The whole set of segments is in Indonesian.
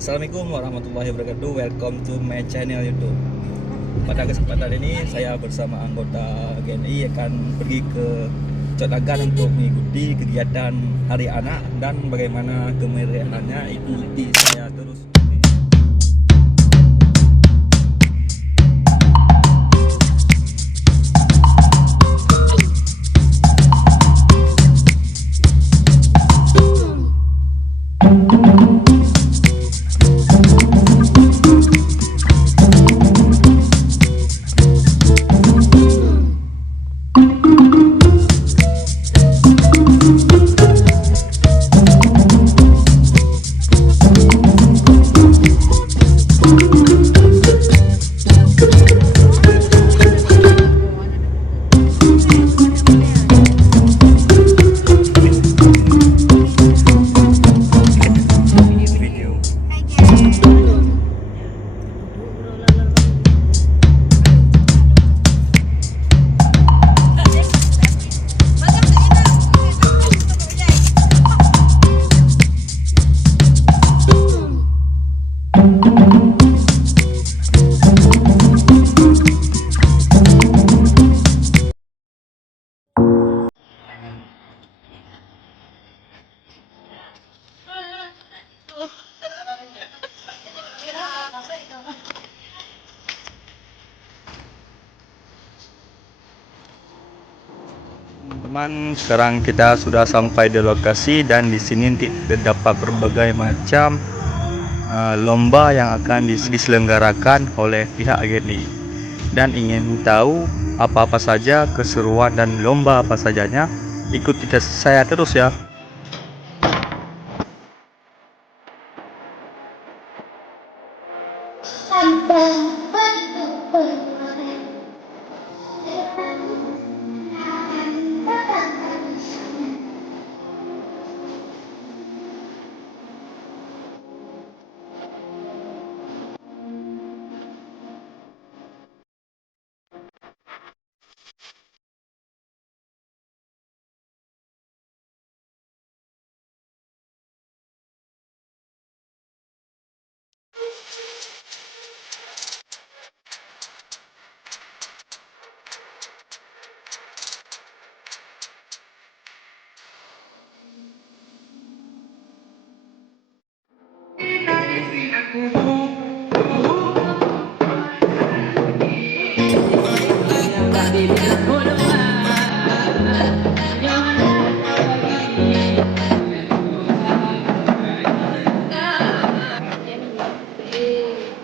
Assalamualaikum warahmatullahi wabarakatuh. Welcome to my channel YouTube. Pada kesempatan ini saya bersama anggota GNI akan pergi ke Cotagan untuk mengikuti kegiatan Hari Anak dan bagaimana kemeriahannya. Ikuti saya terus. Teman, sekarang kita sudah sampai di lokasi dan di sini terdapat berbagai macam lomba yang akan diselenggarakan oleh pihak GNI. Dan ingin tahu apa-apa saja keseruan dan lomba apa sajanya, ikuti saya terus ya.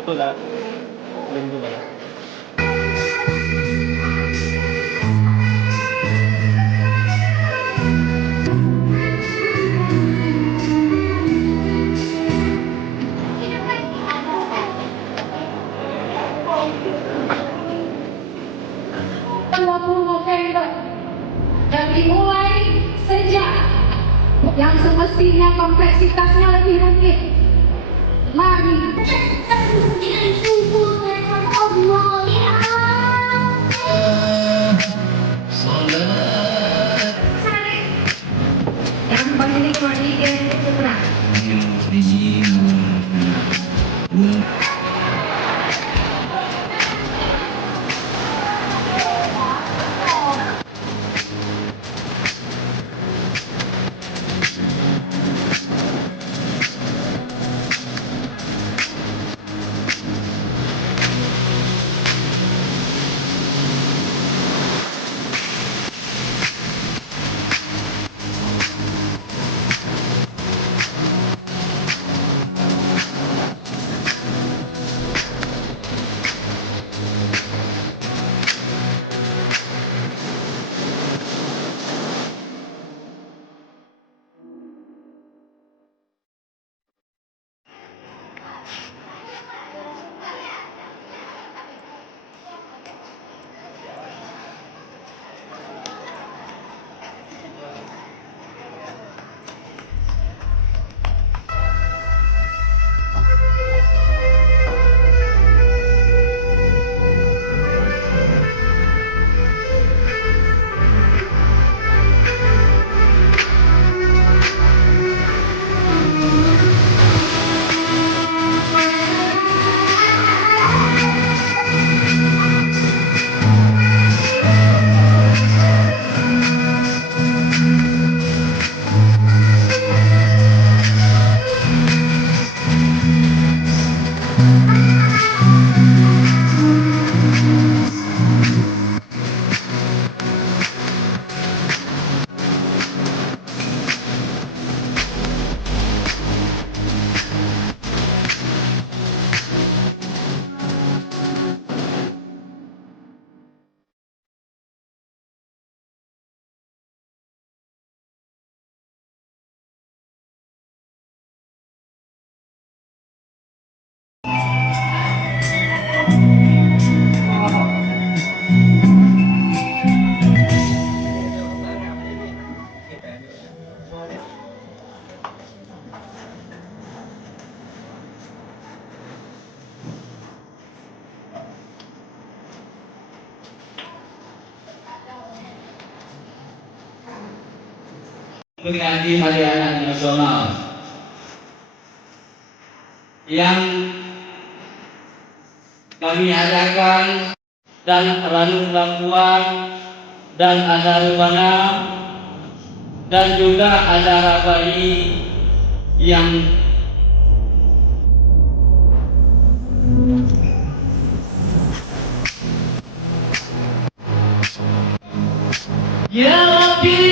Betul lah. November dan dimulai sejak yang semestinya kompleksitasnya lebih rumit. Mari yang paling kembali ke seberang. Mengganti Hari Anak Nasional yang kami adakan dan Ranum Lampuan dan ada Rubana dan juga ada bayi yang Ya Rabbi.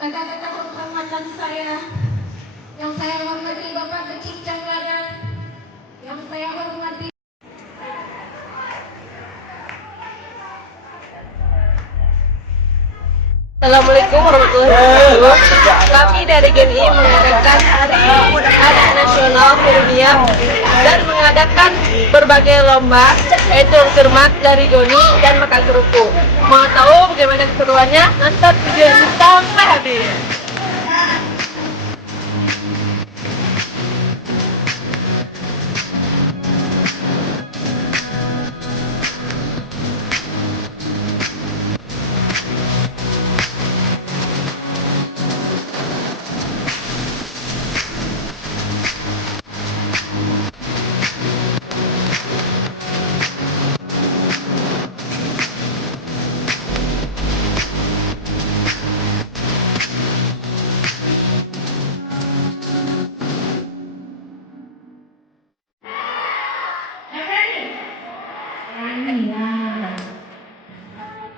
Rekan-rekan penghormatan saya, yang saya hormati Bapak Kecik Canggadan, yang saya hormati Assalamualaikum warahmatullahi wabarakatuh. Kami dari GNI mengadakan Hari Anak Nasional Dunia dan mengadakan berbagai lomba, yaitu cermat dari Goni dan makan kerupuk. Mau tahu bagaimana keseruannya? Nonton video ini sampai habis.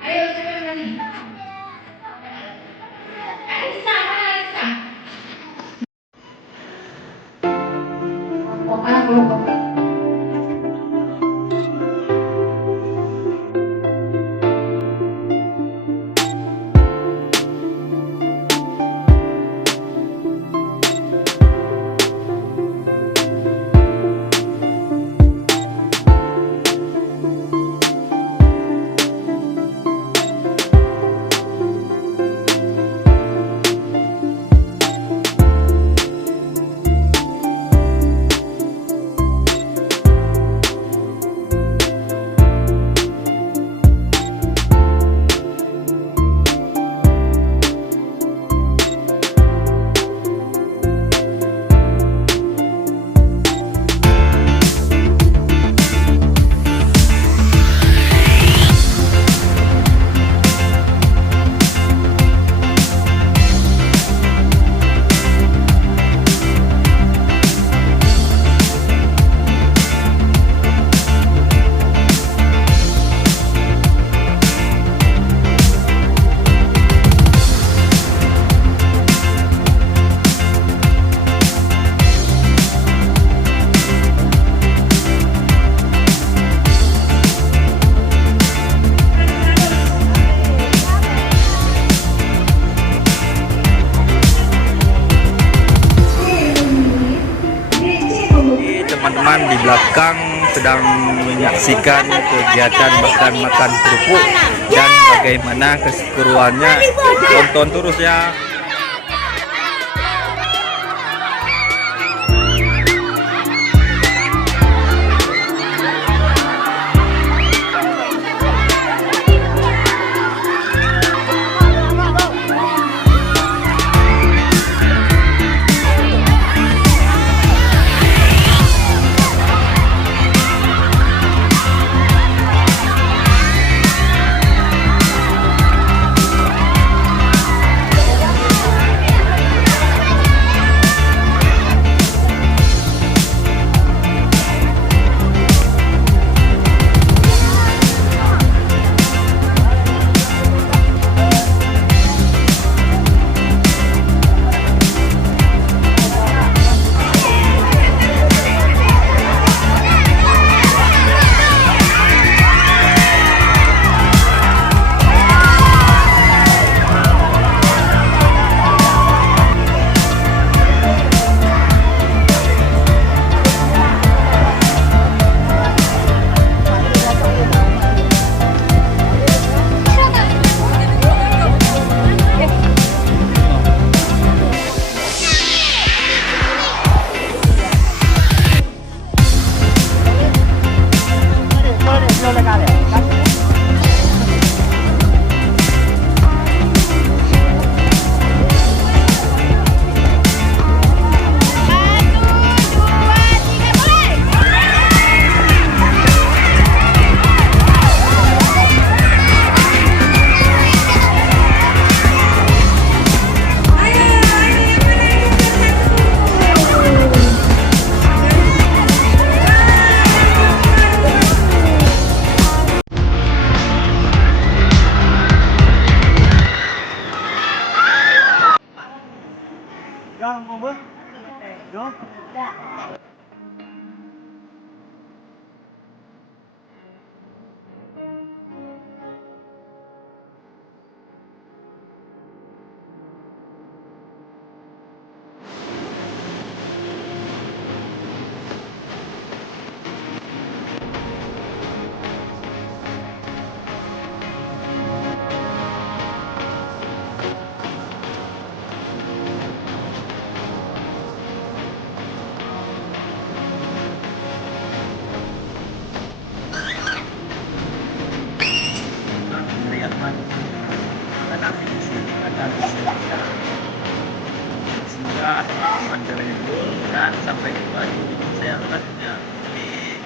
Ayo siapa yang berani? Aisyah, mana Aisyah? Kelompok. Teman-teman di belakang sedang menyaksikan kegiatan makan kerupuk dan bagaimana keseruannya. Tonton terus ya. Lihat mana anak di sini ada sehingga menjelang itu dan sampai ke baju saya